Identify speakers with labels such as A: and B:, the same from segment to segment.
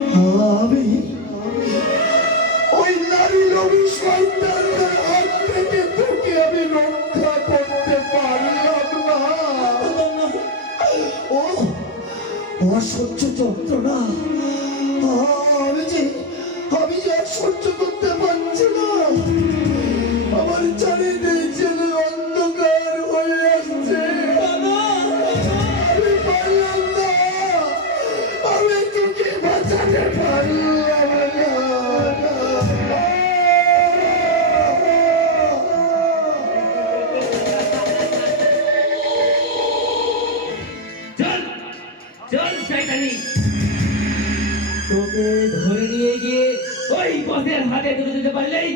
A: আমি থেকে আমি রক্ষা করতে পারলাম না। ও অসহ্য যন্ত্রণা। আমি যে আমি যে আর তোকে
B: ধরে নিয়ে গিয়ে ওই বসের হাতে তুলে দিতে পারলেই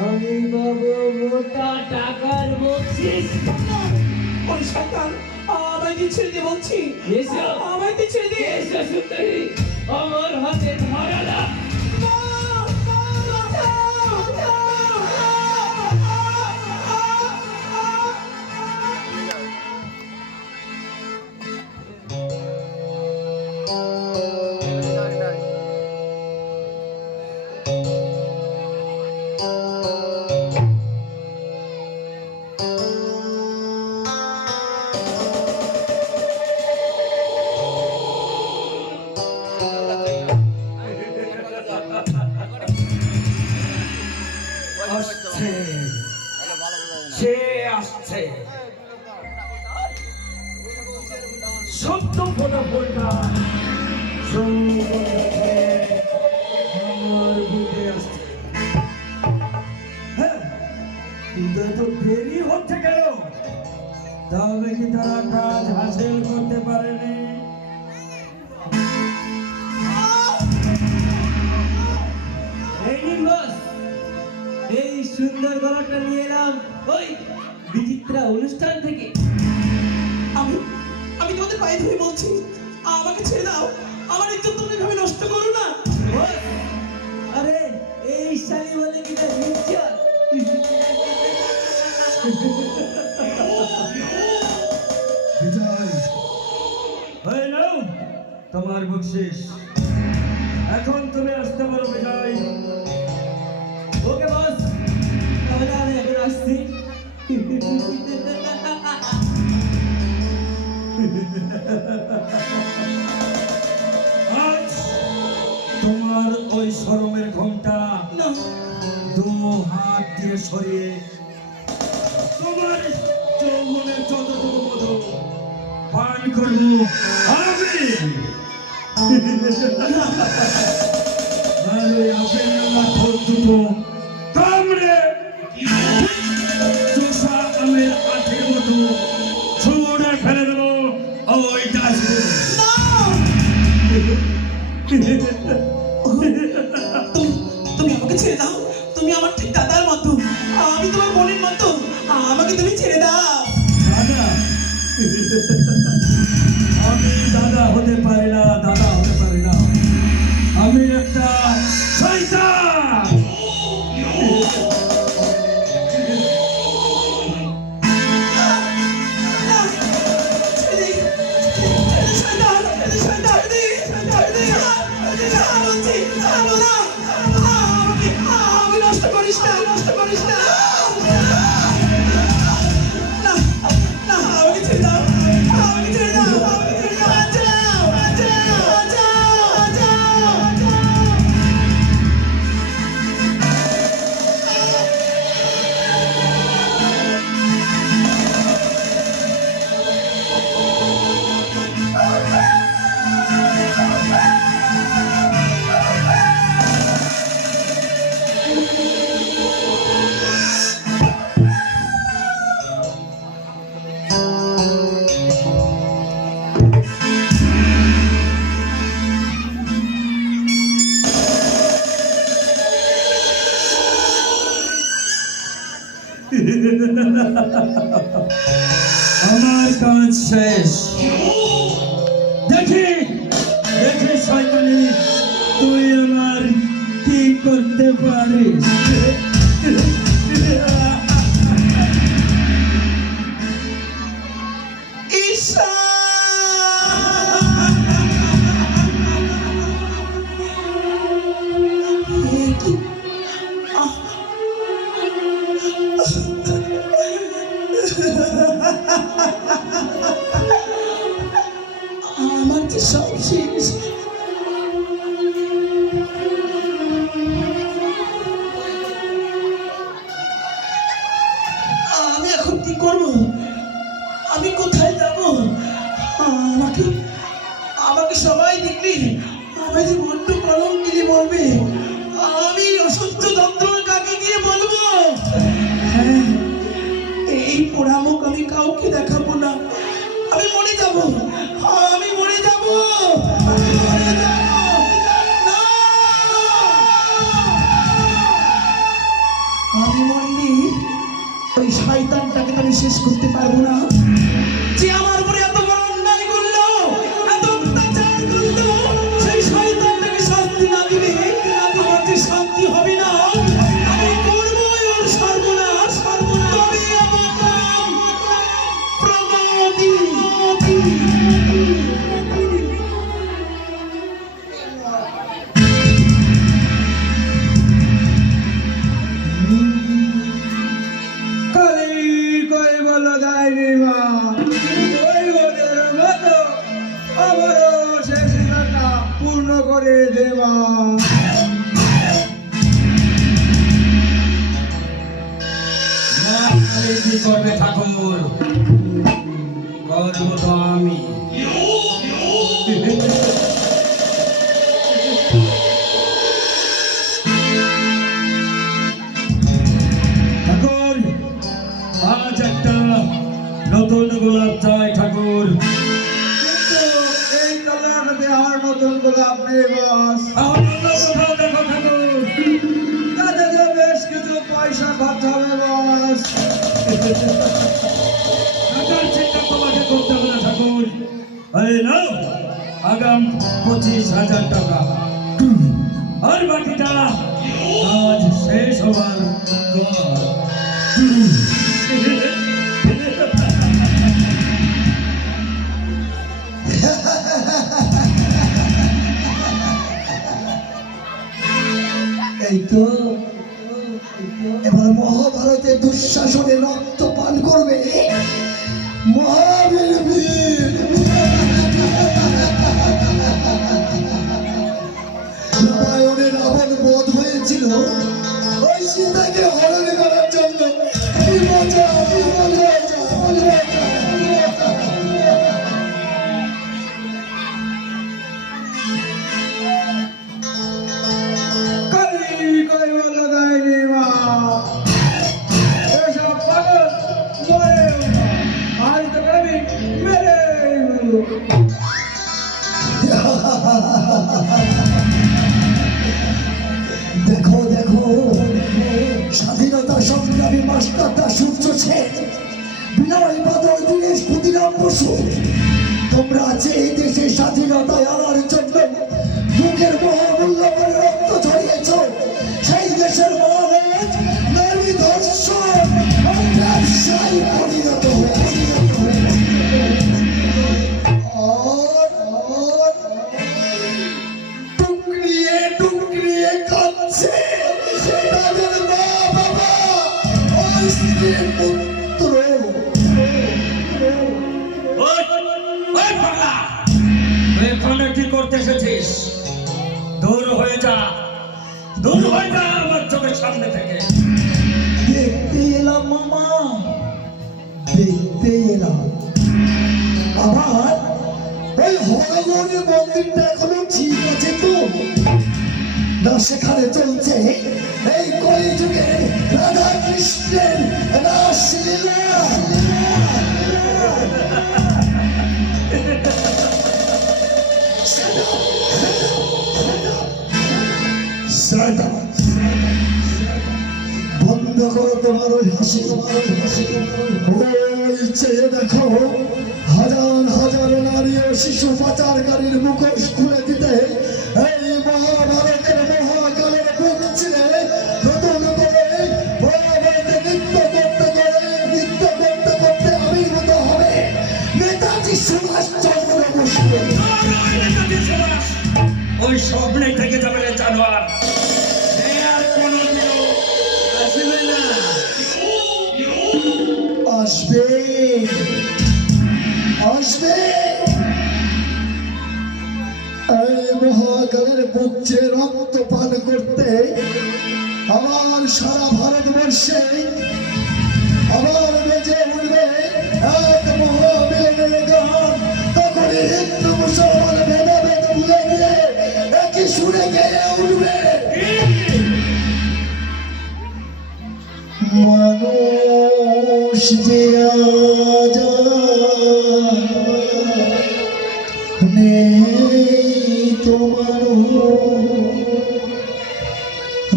B: আমি বাবু মোটা টাকার বকশিস।
C: ওই শয়তান আমায় দিয়ে ছেড়ে দিয়ে বলছি?
B: এসো।
C: আমায় ছেড়ে দিয়ে
B: এসো সুন্দরী আমার হাতে ধরালা
A: হ্যাঁ, দেরি হচ্ছে কেন? কি তারা করতে পারেনি?
B: এই সুন্দর গলাটা নিয়ে এলাম। ওই বিচিত্রা অনুষ্ঠান থেকে।
C: তোমাদের পায়ে ধরে বলছি আমাকে ছেড়ে দাও আমার ইজ্জত তুমি এভাবে নষ্ট করো না।
B: আরে এই শালি বলে
A: হয়ে নাও তোমার বকশিস। এখন তুমি আসতে পারো বিজয়।
B: ওকে বস। তাহলে আমি এখন আসছি।
A: আজ তোমার ওই শরমের ঘোমটা
C: না
A: দু হাত দিয়ে সরিয়ে তোমার যৌবনের যতটুকু মতো পান করব। আমি আপেল নামা ঠোঁট দুটো।
C: আমাকে তুমি ছেড়ে দাও
A: দাদা আমি দাদা হতে পারি না দাদা হতে পারি না আমি একটা শয়তান
C: শয়তান, আমার কাজ শেষ। দেখি দেখি শয়তানি তুই আমার কি করতে পারিস? সব আমি এখন কি করব? আমি কোথায় যাব? আমাকে আমাকে সবাই দেখলে আমাকে
D: বড্ড কলম কিনে বলবে, আমি অসহ্য যন্ত্রণা কাকে গিয়ে বলব? হ্যাঁ এই পোড়ামুখ আমি কাউকে দেখাবো না। আমি মনে যাব। শেষ করতে পারব না। যে আমার করব
A: তো আমি। ঠাকুর, আজ একটা নতুন গোলাপ চাই ঠাকুর। ঠাকুর।
E: বেশ কিছু পয়সা খরচ হবে বস।
A: আগাম পঁচিশ হাজার টাকা। আর বাকিটা কাজ শেষ হবার
D: এই তো, এবার মহাভারতে দুঃশাসনে রক্ত পান করবে। মহাবীর রাবণ বধ হয়েছিল ওই সীতাকে হরণ করার জন্য কি মজা, সংগ্রামী মাস্টারদা সূর্য সেন। বিনয় বাদল দীনেশ ক্ষুদিরাম বসু। তোমরা যে দেশে স্বাধীনতায় আনার
A: এখানে করতে এসেছিস। দূর হয়ে যা। দূর হয়ে যা আমার চোখের সামনে থেকে।
D: দেখতে এলাম মামা। দেখতে এলাম। আবার ওই হরগড়ের মন্দিরটা এখনও ঠিক আছে তো? না, সেখানে চলছে। এই কলিযুগে রাধা কৃষ্ণের করো তোমার ওই হাসি ওই চেয়ে দেখো, হাজার হাজার নারী ও শিশু পাচারকারীর মুখোশ খুলে দিতে। এই মহাভারতের মহাকালের বুক বসু।
A: ওই স্বপ্নে থেকে যাবে জানোয়ার। আসবে
D: আসবে এই মহাকালের পক্ষে রক্ত পান করতে আমার সারা ভারতবর্ষে আমার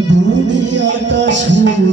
D: দুনিয়াটা শুরু